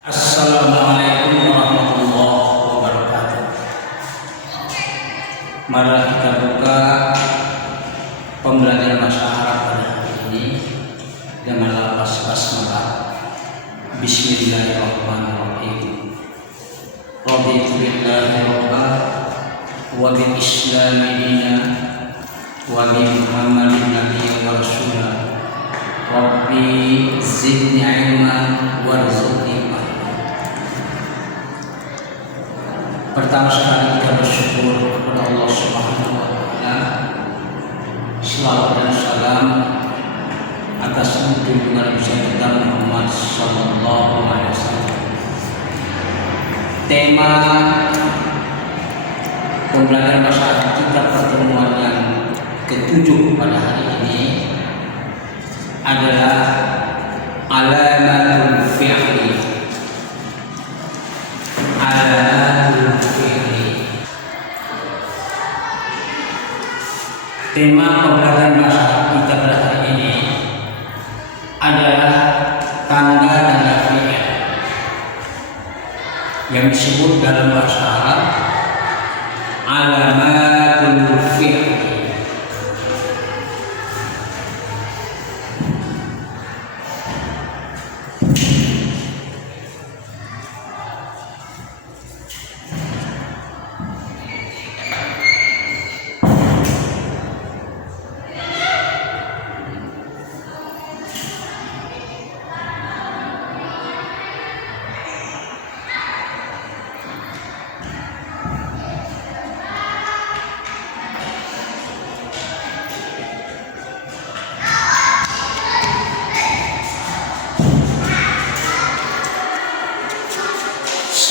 Assalamualaikum warahmatullahi wabarakatuh. Mari kita buka pembelajaran bahasa Arab pada hari ini dengan lafaz basmalah. Bismillahirrahmanirrahim. Raditu billahi rabban wa bil islami dinan wa bi Muhammadin nabiyyan wa rasulan. Rabbi zidni ilman warzuqni. Pertama sekali kita bersyukur kepada Allah Subhanahu wa taala. Salawat dan salam atas junjungan kita Muhammad sallallahu alaihi wasallam. Tema pembelajaran bahasa Arab kita pertemuan yang ke-7 pada hari ini adalah alamatul fi'li. Tema pembelajaran bahasa Arab kita pada hari ini adalah tanda-tanda fi'il yang disebut dalam bahasa Arab alamatul fi'il.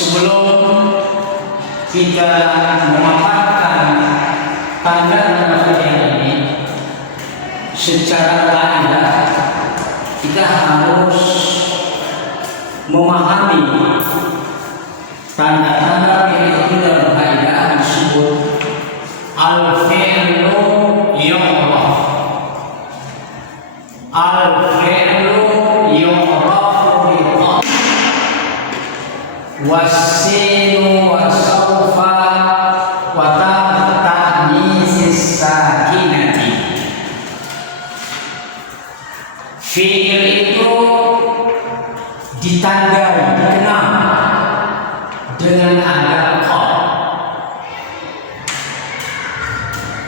Sebelum kita memaparkan tanda-tanda fi'il ini secara kaidah, kita harus memahami tanda-tanda fi'il itu dalam kaidah disebut al-fi'lu yu'raf. Al-fi'lu yu'rafu bi wasinu wasaufa wa ta'nisis sakinati. Fi'il itu ditandai, dikenal dengan ada qaf,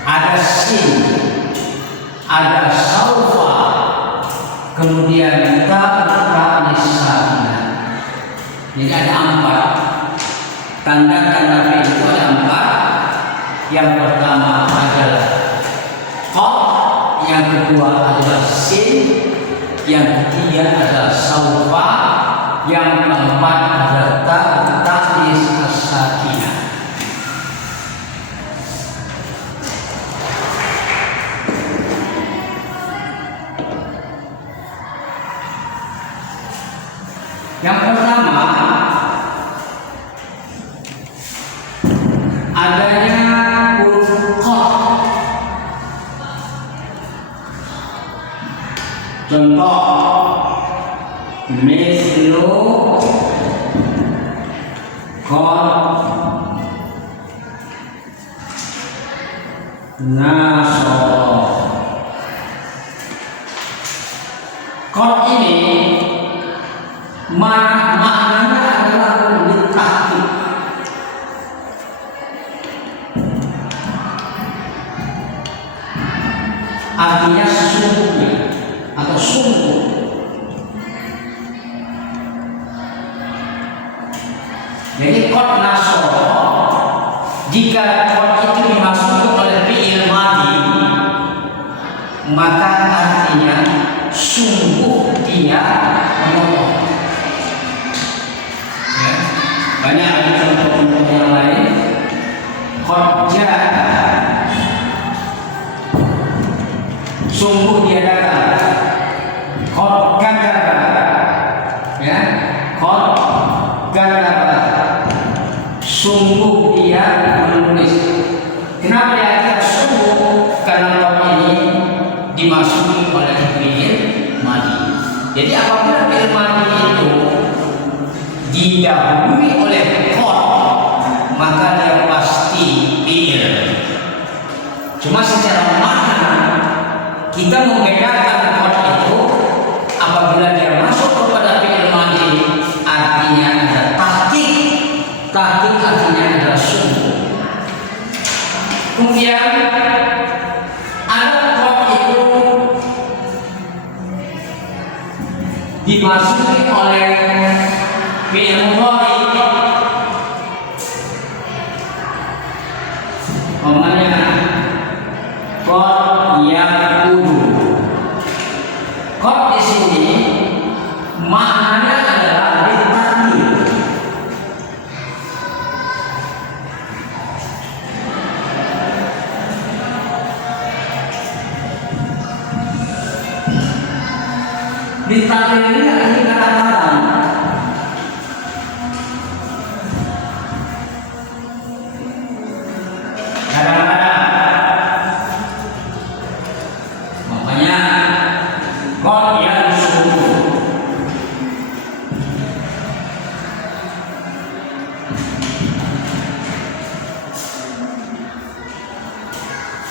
ada sin, ada saufa, kemudian ta'nis sakinah. Jadi ada 4 tanda-tanda fi'il itu, ada 4. Yang pertama adalah qaf, yang kedua adalah sin, yang ketiga adalah saufa, yang keempat adalah ta'nis as-sakinah. Yang pertama adanya huruf qaf. Contoh mislu qad nasara. Qad ini maknanya adalah litahqiq. Artinya sungguh atau sungguh. Jadi qad nasara, jika qad itu dimasukkan oleh fi'il madhi, maka artinya sungguh dia menolong. Ya, banyak lagi contoh-contoh yang lain. Qad jaa, sungguh dia datang. Qad kadzaba, ya, qad kadzaba, sungguh dia menulis. Kenapa dia kata sungguh? Karena qad ini dimasuki oleh fi'il madhi. Jadi apabila fi'il madhi itu didahului oleh qad, maka dia pasti fi'il. Cuma secara makna kita membedakan qad itu apabila dia masuk kepada fi'il madhi artinya ada tahqiq. Tahqiq artinya adalah sungguh. Kemudian ada qad itu dimasuki oleh fi'il mudhari. Umpamanya qad yaqudu. Qad di sini maknanya adalah ditakdir. Ditakdir ini artinya kadang-kadang makanya qad yansubu.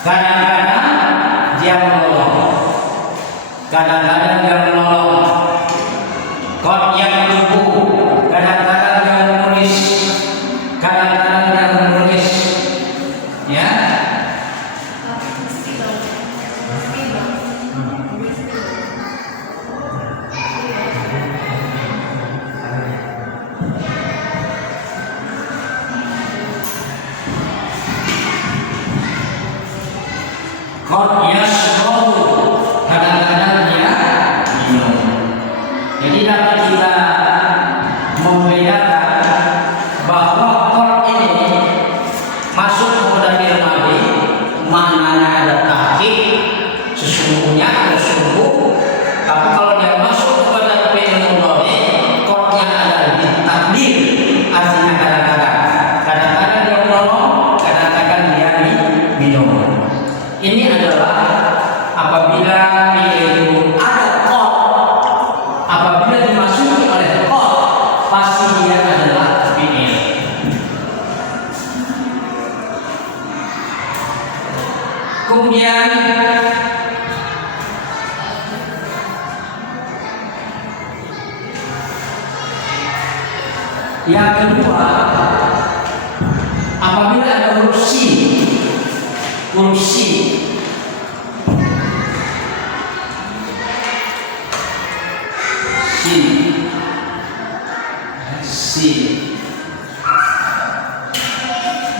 Kadang-kadang dia menolong, kadang-kadang dia menolong. Qad yaktubu, kadang-kadang dia menulis, kadang-kadang dia menulis, ya. Qad yashrabu, kadang-kadang dia minum. Jadi dapat kita membedakan bahwa qad ini masuk kepada fi'il madhi maknanya ada tahqiq, sesungguhnya ada sungguh. Tapi kalau dia masuk kepada fi'il mudhari qadnya ada ditakdir, artinya kadang-kadang. Kadang-kadang dia menolong, kadang-kadang dia minum. Ini adalah apabila fi'il itu ada qad, apabila dimasuki oleh qad pasti dia adalah fi'il. Kemudian yang kedua, apabila ada huruf sin, huruf sin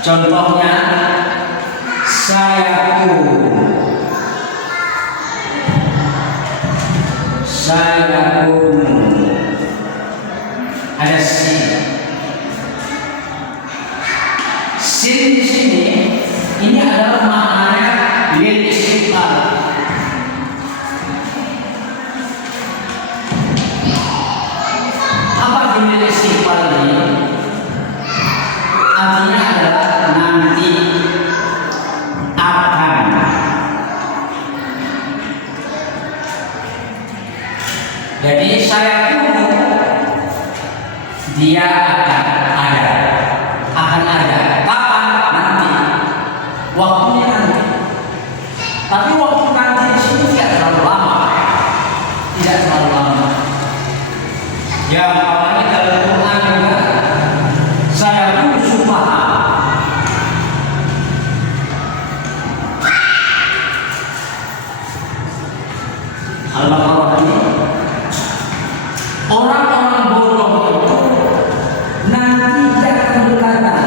contohnya sayakun, ada sin. Sin di sini ini adalah maknanya lil istiqlal. Apa lil istiqlal ini? Artinya adalah nanti, akan. Jadi saya tunggu dia akan ada. Kapan? Nanti. Waktunya nanti. Tapi waktu nanti di sini tidak terlalu lama. Ya, apalagi dalam Quran juga saya tunggu sumpah. Al-Baqarah ini orang-orang bodoh itu nanti akan berkata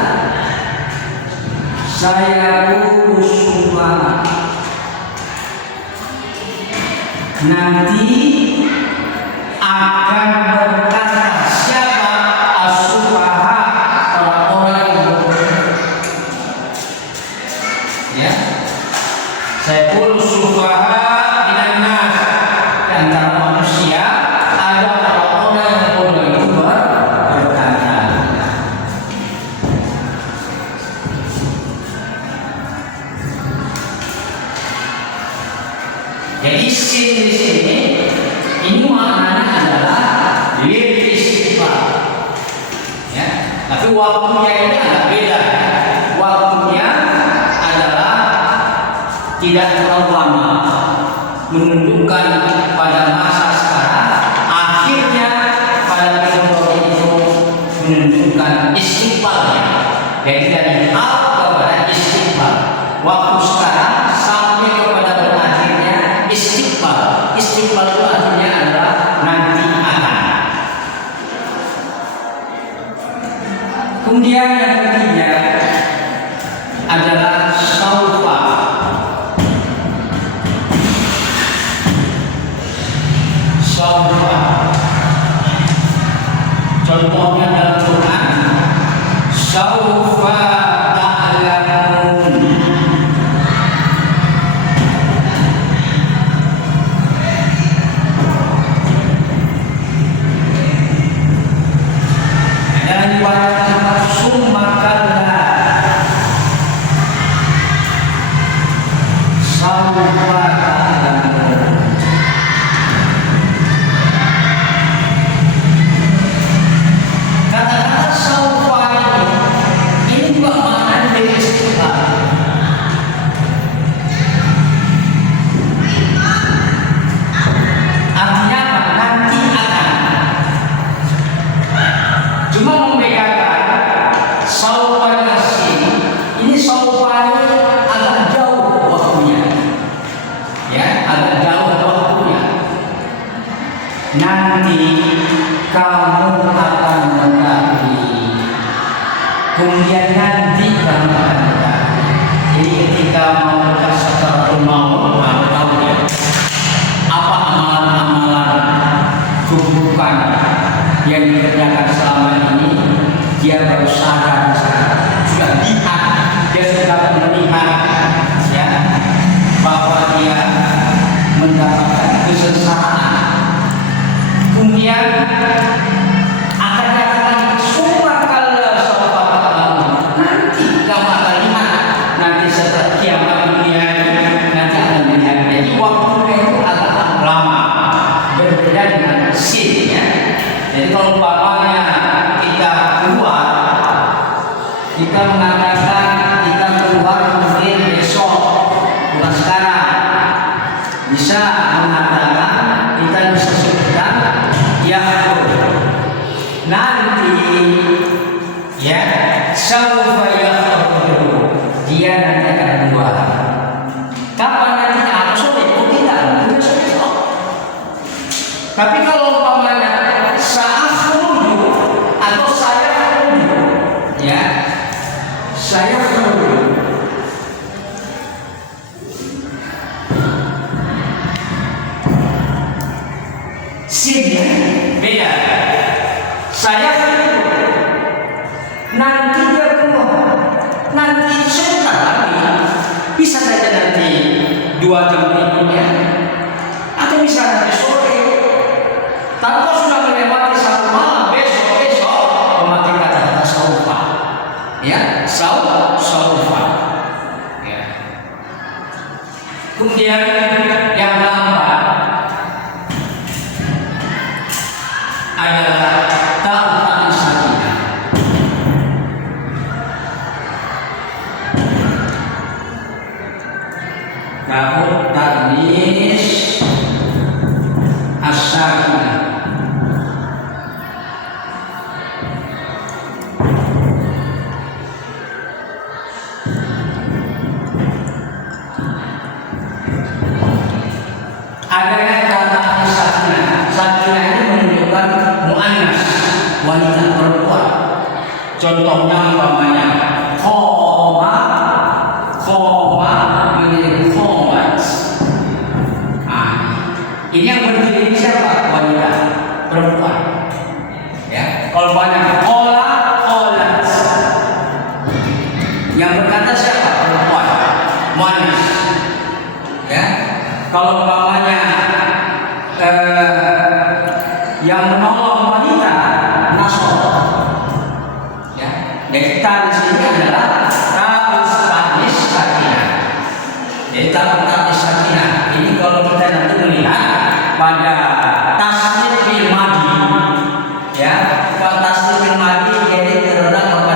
saya lulus sumpah. Nanti akan berkata siapa as-sufaha, orang-orang yang bodoh. Ya, saya lulus sufaha antara manusia ada orang-orang yang bodoh itu berkata. Jadi sin di sini waktunya ini agak beda. Waktunya adalah tidak terlalu lama, menunjukkan pada masa sekarang. Akhirnya pada periode itu menunjukkan istiqbalnya. Jadi dari al kepada istiqbal. Waktu sekarang sampai kepada berakhirnya istiqbal. Istiqbal itu artinya adalah nanti akan. Kemudian yang ketiga adalah saufa. Saufa. Contohnya dalam Quran, saufa ta'lamun. Dan dibacakan summa kalla saufa ta'lamun. Kata-kata saufa ini juga maknanya dari istiqbal. Artinya apa? Nanti akan. Cuma membedakan saufa dengan sin. Ini saufa ini agak jauh waktunya, ya, agak jauh waktunya. Nanti kamu akan mengetahui. Kemudian nanti kamu akan mengetahui. Jadi ketika mau dekat sakaratul maut, kamu tahu ya apa amalan-amalan keburukan yang dikerjakan selama ini. Dia baru sadar, sudah lihat, dia sudah melihat, ya, bahwa dia mendapatkan kesengsaraan. Kemudian akan dikatakan summa kalla saufa ta'lamun. Nanti kamu akan lihat, nanti setelah kiamat dunia nanti akan melihat. Jadi waktunya itu agak lama, berbeda dengan sin, ya. Jadi kalau umpamanya kita keluar, kita mengatakan kita keluar mungkin besok, bukan sekarang. Bisa mengatakan kita bisa sebutkan ya nanti, ya, saufa yakhruju, dia nanti akan keluar. Kapan nantinya? Apa sore? Oh tidak, besok. Tapi kalau umpamanya sa'akhruju atau saya khruju, ya, saya khruju, sinnya beda. Saya nanti dia keluar, nanti sebentar lagi, bisa saja nanti 2 jam berikutnya, atau bisa nanti sore. Tapi kalau sudah melewati 1 malam, besok memakai kata-kata saufa, ya, saufa, ya. Kemudian yang keempat adalah ta'atan sakinah. Ta'ut ta'nis as-sakinah. Adanya kata sakinah. Sakinah ini menunjukkan muannas, wanita perempuan. Contohnya umpamanya khoma menjadi khomat. Ini yang berdiri siapa? Wanita perempuan. Ya, kalau banyak kholat, yang berkata siapa? Perempuan, muannas. Ya, kalau umpamanya yang menolong wanita nasor, ya, dan kita di sini adalah ta'nis sakinah. Jadi ta'nis sakinah ini kalau kita nanti melihat pada tasnif fil madi, ya, kalau tasnif fil madi jadi terdapat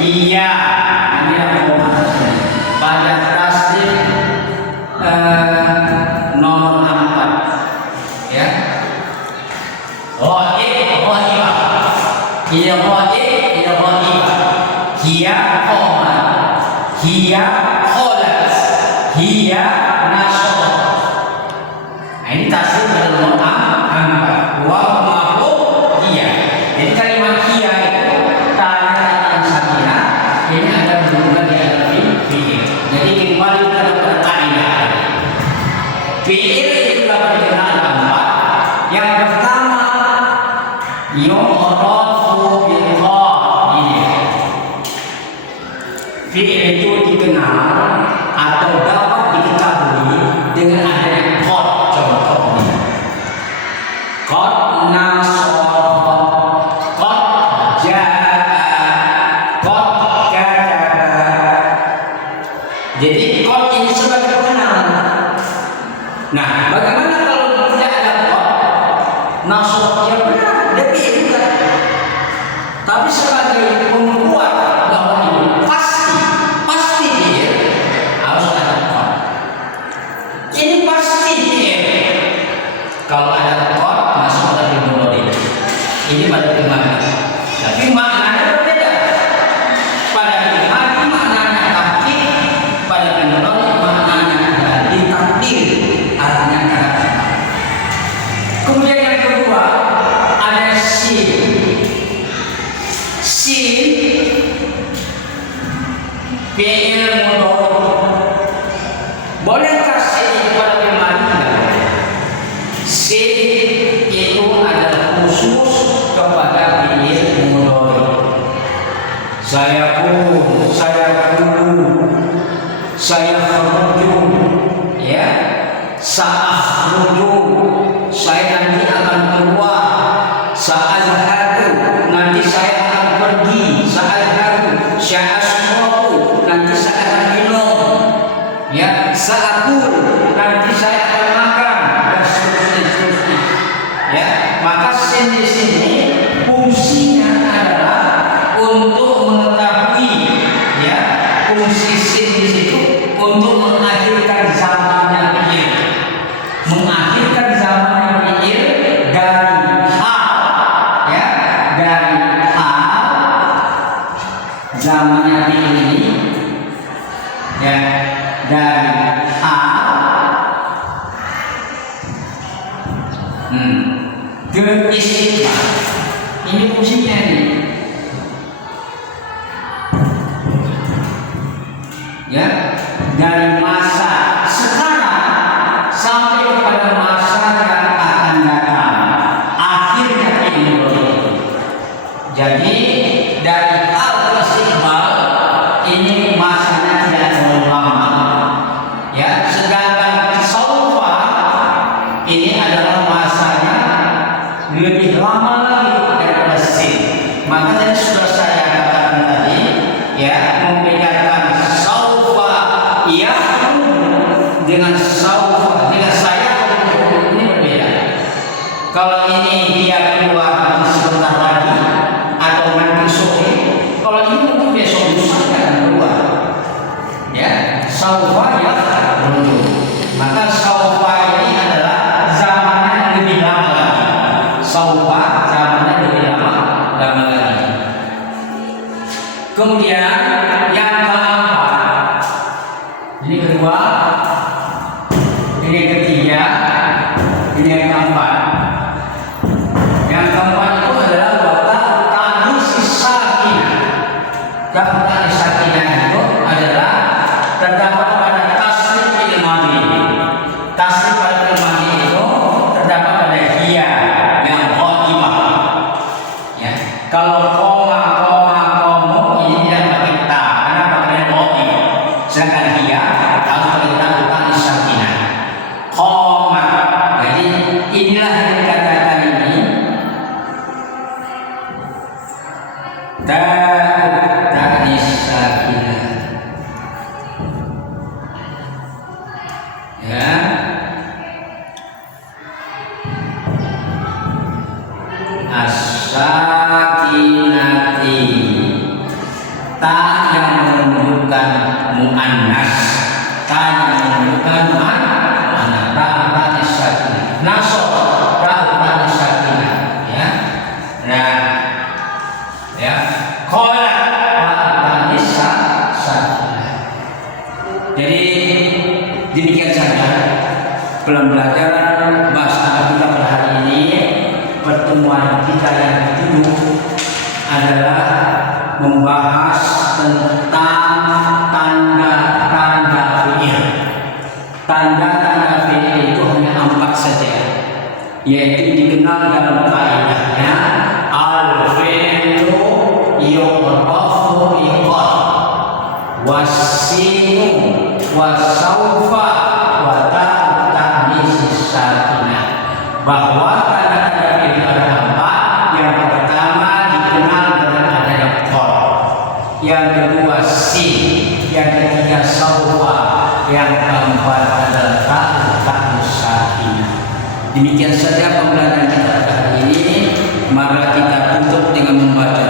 iya, ini yang pada tasdid nomor 4 ya. Ghaibah. Hiya ghaibah. Hiya qamat. Hiya qalat. Hiya nasrat. Nah, ini tasdid pada nomor 4. Wa ma'hu hiya. Jadi kalimat hiya itu tanda sakinah. Ini ada berhubungan dengan fi'il. Jadi kembali kepada kaidah. Fi'il itu dapat dikenal empat. Yang pertama, yu'rafu bil qad. Ini. Fi'il itu dikenal atau dapat diketahui dengan adanya qad. Contohnya, qad nasara, qad jaa, qad kataba. Jadi qad ini sebagai pengenal. Nah, bagaimana kalau tidak ada qad? Nasrnya benar, dia fi'il juga. Tapi sebagai pembuat bahwa ini pasti fi'il, harus ada qad. Ini pasti fi'il. Kalau ada qad masuk pada fi'il mudhari. Ini pada fi'il madhi. Tapi maknanya berbeda. Pada fi'il madhi maknanya takdir, pada fi'il mudhari maknanya ditakdir, artinya karakter. Kemudian yang kedua ada sin. Sin fi'il mudhari. Bolehkah sin itu pada fi'il madhi? Sin itu adalah khusus kepada fi'il mudhari. Saya kharuju, saya kharuju, ya. Sa'akhruju, saya nanti akan keluar. Sa'azhadu, nanti saya akan pergi. Sa'azhadu, sya'asrabu, nanti saya akan minum. Ya, sa'akul, nanti saya akan makan, dan seterusnya. Ya, maka sin di sini fungsinya adalah untuk mengetahui, ya, fungsi sin di situ untuk mengakhirkan zamannya fi'il, mengakhirkan zamannya fi'il dari hal, ya, dari hal zamannya fi'il ini, ya, dari hal ke istiqbal. Ini fungsinya ini. Ya, dari masa sekarang sampai kepada masa yang akan datang, akhirnya fi'il mudhari. Jadi dari hal ke istiqbal ini masanya tidak terlalu lama. Ya, sedangkan saufa ini adalah masanya lebih lama lagi daripada sin. Maka tadi sudah saya katakan tadi, ya, membedakan saufa ya dengan saufa, dengan saya ini berbeda. Kalau ini dia keluar sebentar lagi atau nanti sore, kalau ini mungkin besok lusa akan keluar. Ya, saufa ya menunggu. Maka saufa ini adalah zamannya lebih lama lagi. Saufa zamannya lebih lama lagi. Kemudian yang keempat, ini kedua, ini ketiga, ini yang keempat. Yang keempat itu adalah watak tanis sakinah. Tanis sakinah itu adalah terdapat pada tasdid fi'il madhi. Tasdid pada fi'il madhi itu terdapat pada hiya yang ghaibah. Ya, kalau koma ini tidak pakai ta, karena pakai ghaib. Sedangkan hiya harus pakai ta tanis sakinah. Koma. Jadi inilah yang dikatakan ini tanis sakinah. ta yang menunjukkan muannas, ta yang menunjukkan muannas, ta sakinah. Nasab ta sakinah, ya. Nah, ya. Qala ta sakinah. Jadi demikian saja pembelajaran bahasa Arab kita pada hari ini. Pertemuan kita yang ketujuh adalah membahas tentang tanda-tanda fi'il. Tanda-tanda fi'il itu hanya 4 saja, yaitu dikenal dalam kaidahnya al-fi'lu yu'rafu biqad was-sinu was-saufa wa ta'nis sakinah, bahwa tanda-tanda fi'il ada 4. Yang pertama dikenal dengan adanya qad, yang kedua sin, yang ketiga saufa, yang keempat adalah ta'nis sakinah. Demikian saja pembelajaran kita hari ini. Mari kita tutup dengan membaca